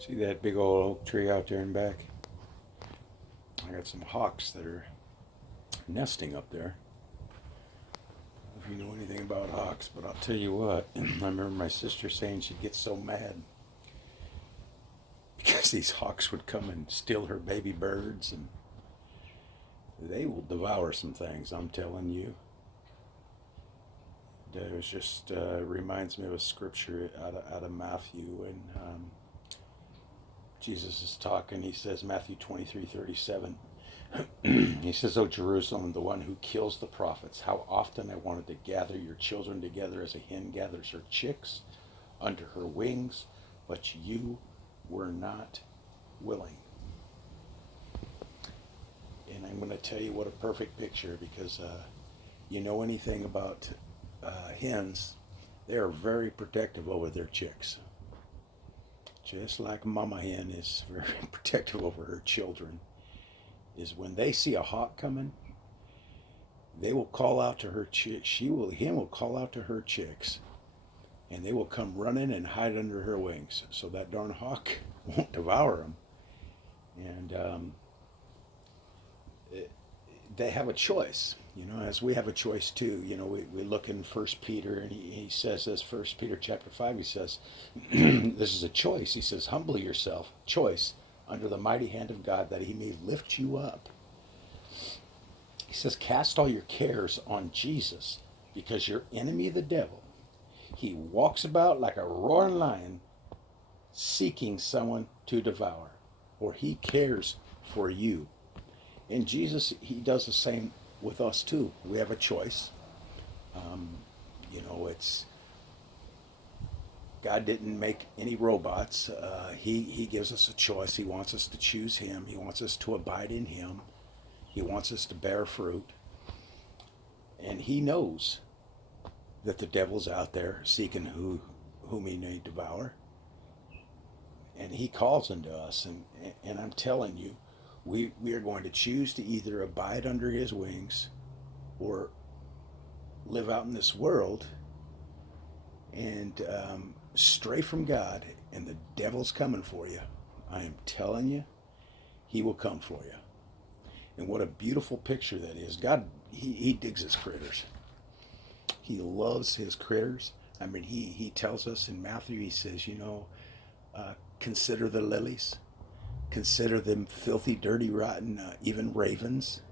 See that big old oak tree out there in back? I got some hawks that are nesting up there. If you know anything about hawks, but I'll tell you what, I remember my sister saying she'd get so mad because these hawks would come and steal her baby birds, and they will devour some things, I'm telling you. It was just reminds me of a scripture out of Matthew, and Jesus is talking. He says, Matthew 23:37. He says, "O Jerusalem, the one who kills the prophets, how often I wanted to gather your children together as a hen gathers her chicks under her wings, but you were not willing." And I'm going to tell you what a perfect picture, because you know anything about hens, they are very protective over their chicks. Just like Mama Hen is very protective over her children. Is when they see a hawk coming, they will call out to her chick. Hen will call out to her chicks, and they will come running and hide under her wings, so that darn hawk won't devour them. And they have a choice, as we have a choice too. We look in First Peter, and he says this, First Peter chapter 5, he says, this is a choice. He says, humble yourself, choice, under the mighty hand of God, that he may lift you up. He says, cast all your cares on Jesus, because your enemy, the devil, he walks about like a roaring lion, seeking someone to devour, or he cares for you. And Jesus, he does the same with us too. We have a choice. It's God didn't make any robots. He gives us a choice. He wants us to choose him. He wants us to abide in him. He wants us to bear fruit. And he knows that the devil's out there seeking whom he may devour. And he calls unto us. And I'm telling you, we are going to choose to either abide under his wings or live out in this world and stray from God, and the devil's coming for you. I am telling you, he will come for you. And what a beautiful picture that is. God, he digs his critters. He loves his critters. I mean, he tells us in Matthew, he says, consider the lilies. Consider them filthy, dirty, rotten, even ravens.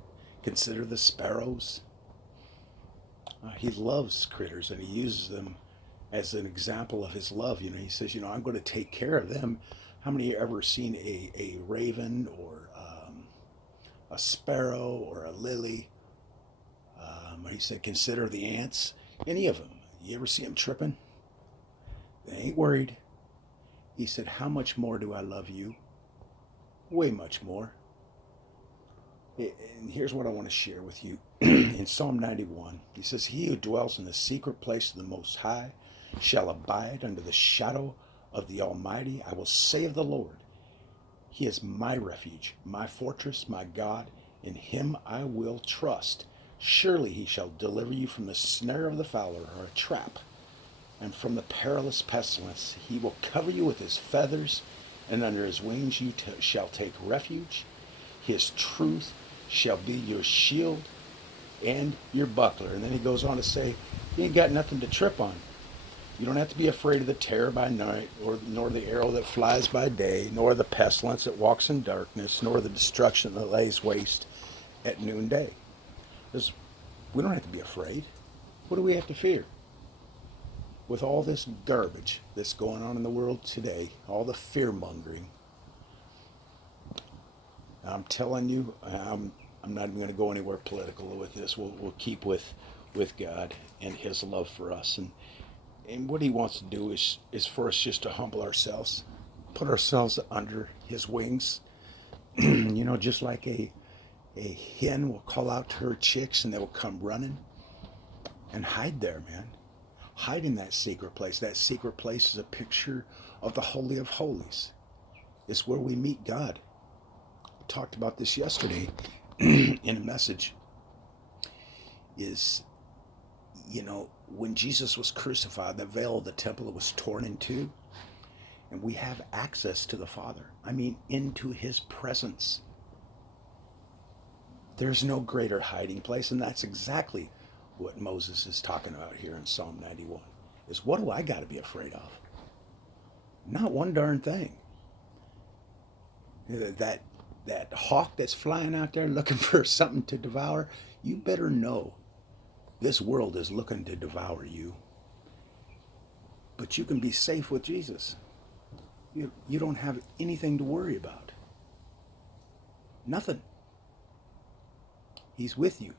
Consider the sparrows. He loves critters, and he uses them as an example of his love. He says, I'm going to take care of them. How many of you ever seen a raven or a sparrow or a lily? He said, consider the ants. Any of them. You ever see them tripping? They ain't worried. He said, how much more do I love you? Way much more. And here's what I want to share with you. In Psalm 91, he says, he who dwells in the secret place of the Most High shall abide under the shadow of the Almighty. I will say of the Lord, he is my refuge, my fortress, my God. In him I will trust. Surely he shall deliver you from the snare of the fowler, or a trap, and from the perilous pestilence. He will cover you with his feathers, and under his wings you shall take refuge. His truth shall be your shield and your buckler. And then he goes on to say, you ain't got nothing to trip on. You don't have to be afraid of the terror by night, nor the arrow that flies by day, nor the pestilence that walks in darkness, nor the destruction that lays waste at noonday. Because we don't have to be afraid. What do we have to fear? With all this garbage that's going on in the world today, all the fear-mongering, I'm telling you, I'm not even going to go anywhere political with this. We'll keep with God and his love for us. And what he wants to do is for us just to humble ourselves, put ourselves under his wings. Just like a hen will call out to her chicks, and they will come running and hide there, man. Hide in that secret place. That secret place is a picture of the Holy of Holies. It's where we meet God. I talked about this yesterday in a message. Is, when Jesus was crucified, the veil of the temple was torn in two. And we have access to the Father. I mean, into his presence. There's no greater hiding place, and that's exactly what Moses is talking about here in Psalm 91. Is what do I got to be afraid of? Not one darn thing. That that hawk that's flying out there looking for something to devour, you better know this world is looking to devour you. But you can be safe with Jesus. You don't have anything to worry about. Nothing. He's with you.